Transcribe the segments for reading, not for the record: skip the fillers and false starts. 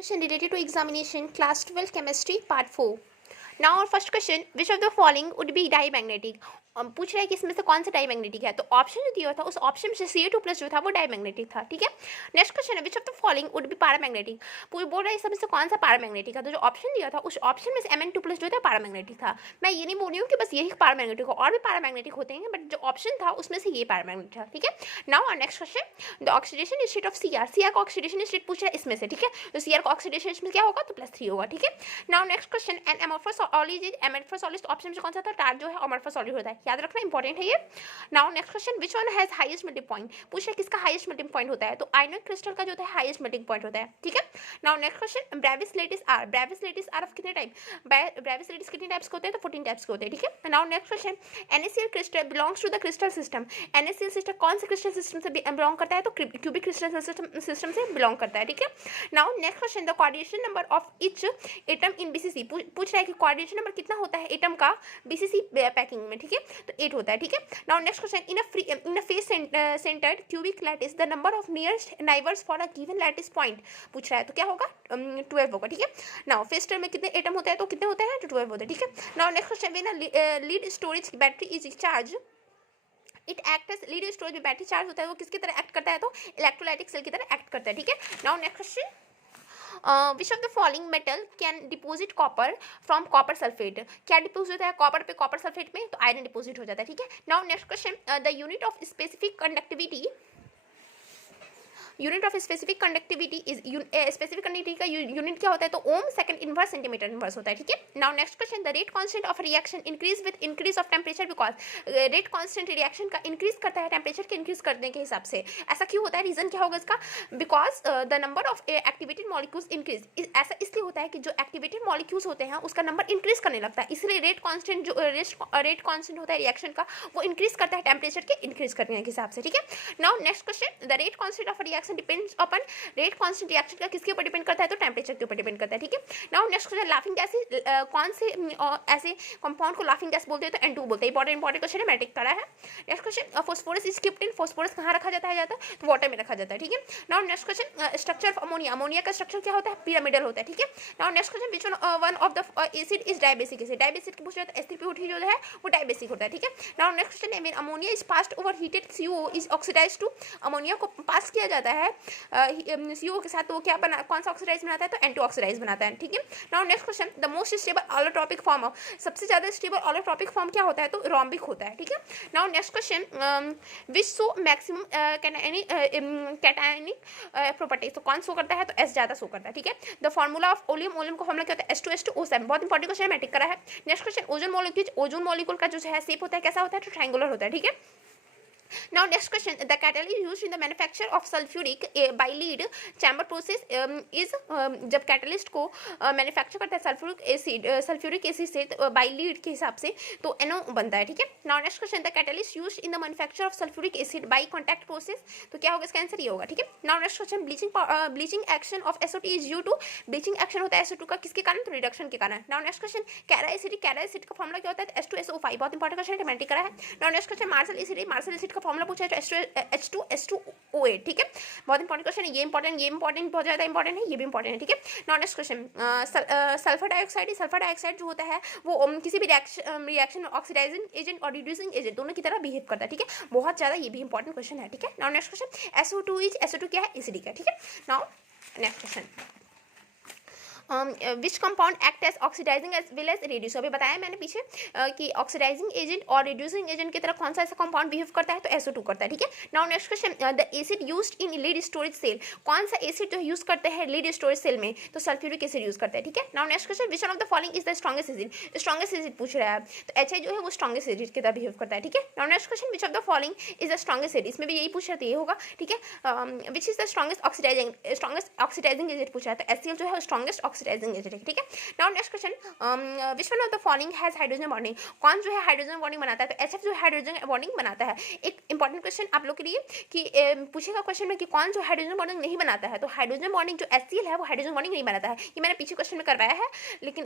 Question related to examination, class 12 chemistry part 4. Now our first question, which of the following would be diamagnetic? पूछ रहा है कि इसमें से कौन सा डाईमैग्नेटिक है, तो ऑप्शन जो दिया था उस ऑप्शन में से Ca2+ जो था वो डाईमैग्नेटिक था, ठीक है। नेक्स्ट क्वेश्चन है, which of the following would be paramagnetic? बोल रहा है इसमें से कौन सा पैरामैग्नेटिक है, तो जो ऑप्शन दिया था उस ऑप्शन में से Mn2+ जो था पैरामैग्नेटिक था। मैं ये नहीं बोल रही हूँ कि बस यही पैरामैग्नेटिक हो, और भी पैरामैग्नेटिक होते हैं, बट जो ऑप्शन था उसमें से ये पैरामैग्नेटिक था, ठीक है। नाउ और next question, the oxidation state of Cr का ऑक्सीडेशन स्टेट पूछ रहा है इसमें से, ठीक है। तो Cr का ऑक्सीडेशन इसमें क्या होगा, तो +3 होगा, ठीक है। Now next question, an amorphous solid option से कौन सा था, टार जो है अमोर्फस सॉलिड होता है, याद रखना इंपॉर्टेंट है ये। Now next question, which one has highest melting point? पूछ रहा है किसका हाईएस्ट मेल्टिंग पॉइंट होता है, तो आयनिक क्रिस्टल का जो है हाईएस्ट मेल्टिंग पॉइंट होता है, ठीक है। Now next question, Bravais lattice are of कितने टाइप? ब्रेविस लेटिस कितने टाइप्स के होते हैं, तो 14 टाइप्स के होते हैं, ठीक है। Now next question, NaCl crystal belongs to the crystal system. NaCl system कौन से क्रिस्टल सिस्टम से बिलोंग करता है, तो क्यूबिक क्रिस्टल सिस्टम से बिलोंग करता है, ठीक है। Now next question, the coordination number of each atom in BCC पूछ रहा है कि कोऑर्डिनेशन नंबर कितना होता है एटम का BCC पैकिंग में, ठीक है, तो 8 होता है, ठीक है। Now next question, in a face centred cubic lattice the number of nearest neighbours for a given lattice point पूछ रहा है, तो क्या होगा, 12 होगा, ठीक है। नाउ फेस में कितने एटम होते हैं, तो कितने होते हैं, तो 12 होते हैं, ठीक है। Now next question, when lead storage battery is charge it act as lead storage में बैटरी चार्ज होता है वो किसकी तरह एक्ट करता है, तो इलेक्ट्रोलाइटिक सेल की तरह एक्ट करता है, ठीक है। Now next question, which of the following metal can deposit copper from copper sulphate? क्या डिपोजिट होता है कॉपर पे कॉपर सल्फेट में, तो आयरन डिपोजिट हो जाता है, ठीक है। Now next question, the unit of specific conductivity specific conductivity का यूनिट क्या होता है, तो ओम सेकंड इनवर्स सेंटीमीटर इनवर्स होता है, ठीक है। Now next question, the rate constant of reaction increase with increase of temperature because rate constant reaction का इंक्रीज करता है टेंपरेचर के इंक्रीज करने के हिसाब से, ऐसा क्यों होता है, रीजन क्या होगा इसका, because the number of activated molecules increase, ऐसा इसलिए होता है कि जो एक्टिवेटेड मॉलिक्यूल्स होते हैं उसका नंबर इंक्रीज करने लगता है, इसलिए रेट कांस्टेंट रेट कांस्टेंट होता है रिएक्शन का वो इंक्रीज करता है टेंपरेचर के इंक्रीज करने के हिसाब से, ठीक है। Now next question, the rate constant of reaction depends upon rate constant reaction का किसके ऊपर डिपेंड करता है, तो टेंपरेचर के ऊपर डिपेंड करता है, ठीक है। Now next question, laughing gas कौन से ऐसे कंपाउंड को लाफिंग गैस बोलते हैं, तो N2 बोलते हैं, इंपॉर्टेंट क्वेश्चन है, मैट्रिक करा है। Next question, phosphorus is keeped in, phosphorus कहाँ रखा जाता है, तो वाटर में रखा जाता है, ठीक है। Now next question, structure of ammonia, ammonia का स्ट्रक्चर क्या होता है, पिरामिडल होता है, ठीक है। Now next question, which one of the acid is dibasic acid, dibasic की पूछ रहा है, H3PO3 जो है वो डायबेसिक होता है, ठीक है। Now next question, when ammonia is passed over heated CO is oxidised to, ammonia को पास किया जाता है CO के साथ, तो वो क्या बना, कौन सा ऑक्सीडाइज बनाता है, तो N2 ऑक्सीडाइज बनाता है, ठीक है। Now next question, the most stable allotropic form of, सबसे ज्यादा स्टेबल ऑलोट्रोपिक फॉर्म क्या होता है, तो रोम्बिक होता है, ठीक है। Now next question, which show maximum cationic properties, तो कौन शो करता है, तो S ज्यादा शो करता है, ठीक है। The formula of oleum, oleum का फॉर्मूला क्या होता है, H2SO7, बहुत इंपॉर्टेंट क्वेश्चन है, मैट्रिक करा है। नेक्स्ट क्वेश्चन, ओजोन मॉलिक्यूल का जो है शेप होता है कैसा होता है, तो ट्रायंगुलर होता है, ठीक है। Now next question, the catalyst used in the manufacture of sulfuric by lead chamber process is जब कैटलिस्ट को मैन्युफैक्चर करता है सल्फ्यूरिक एसिड से बाई लीड के हिसाब से, तो NO बनता है, ठीक है। Now next question, the catalyst used in the manufacture of sulphuric acid by contact process, तो क्या होगा, इसका आंसर ये होगा, ठीक है। Now next question, bleaching action of SO2 is due to, bleaching action होता है SO2 का किसके कारण, तो रिडक्शन के कारण। नाउ नेक्स्ट क्वेश्चन, कैरा एसिड का फॉर्मूला क्या होता है, H2SO5, बहुत इंपॉर्टेंट क्वेश्चन है, मैट्रिक करा है। Now next question, Marshall acid formula पूछा है, तो H2SO8, ठीक है, बहुत इंपॉर्टेंट क्वेश्चन है, ये इंपॉर्टेंट बहुत ज्यादा इंपॉर्टेंट है, ये भी इंपॉर्टेंट है, ठीक है। Now next question, sulphur dioxide जो होता है वो किसी भी रिएक्शन ऑक्सीडाइजिंग एजेंट और रिड्यूसिंग एजेंट दोनों की तरह बिहेव करता है, ठीक है, बहुत ज्यादा ये भी इंपॉर्टेंट क्वेश्चन है, ठीक है। नाउ नेक्स्ट क्वेश्चन, SO2 क्या है, एसिडिक है, ठीक है। Now next question, which compound act as oxidising as well as reduce, अभी बताया मैंने पीछे कि ऑक्सीडाइजिंग एजेंट और रिड्यूसिंग एजेंट की तरह कौन सा ऐसा कंपाउंड बिहेव करता है, तो SO2 करता है, ठीक है। Now next question, the acid used in lead storage cell, कौन सा एसिड जो यूज करते हैं लीड स्टोरेज सेल में, तो सल्फ्यूरिक एसिड यूज करता है, ठीक है। Now next question, which one of the following is the strongest acid पूछ रहा है, तो HI जो है वो स्ट्रॉन्गेस्ट एसिड की तरह बिहेव करता है, ठीक है। Now next question, which of the following is the strongest acid, इसमें भी यही पूछ रहा है, ये होगा, ठीक है। Which is the strongest oxidising acid पूछा है, तो HCl जो है स्ट्रॉन्गेस्ट ऑक्सीडाइजिंग एजेंट है, ठीक है। Now next question, which one of the following has hydrogen bonding, कौन जो है हाइड्रोजन बॉन्डिंग बनाता है, तो एचएफ जो हाइड्रोजन बॉन्डिंग बनाता है। एक इंपॉर्टेंट क्वेश्चन आप लोग के लिए कि पूछेगा क्वेश्चन में कि कौन जो हाइड्रोजन बॉन्डिंग नहीं बनाता है, तो हाइड्रोजन बॉन्डिंग जो HCl है वो हाइड्रोजन बॉन्डिंग नहीं बनाता है। ये मैंने पीछे क्वेश्चन में करवाया है, लेकिन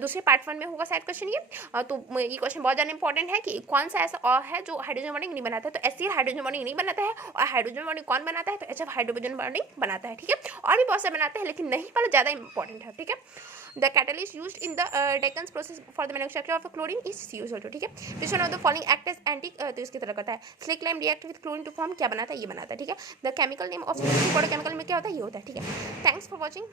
दूसरे पार्ट 1 में होगा शायद क्वेश्चन ये। तो ये क्वेश्चन बहुत ज़्यादा इंपॉर्टेंट है कि कौन सा ऐसा और है जो हाइड्रोजन बॉन्डिंग नहीं बनाता है, तो HCl हाइड्रोजन बॉन्डिंग नहीं बनाता है। और हाइड्रोजन बॉन्डिंग कौन बनाता है, तो HF हाइड्रोजन बॉन्डिंग बनाता है, ठीक है। और भी बहुत से बनाते हैं, लेकिन नहीं वाला ज़्यादा इंपॉर्टेंट है, ठीक है। The catalyst used in the Deacon's process for the manufacture of chlorine is CO2, ठीक है। Which one of the following act as anti, तो इसकी तरह करता है। Slaked lime react with chlorine to form, क्या बनाता है, ये बनाता है, ठीक है। The chemical name of chemical में क्या होता है, ये होता है, ठीक है। Thanks for watching.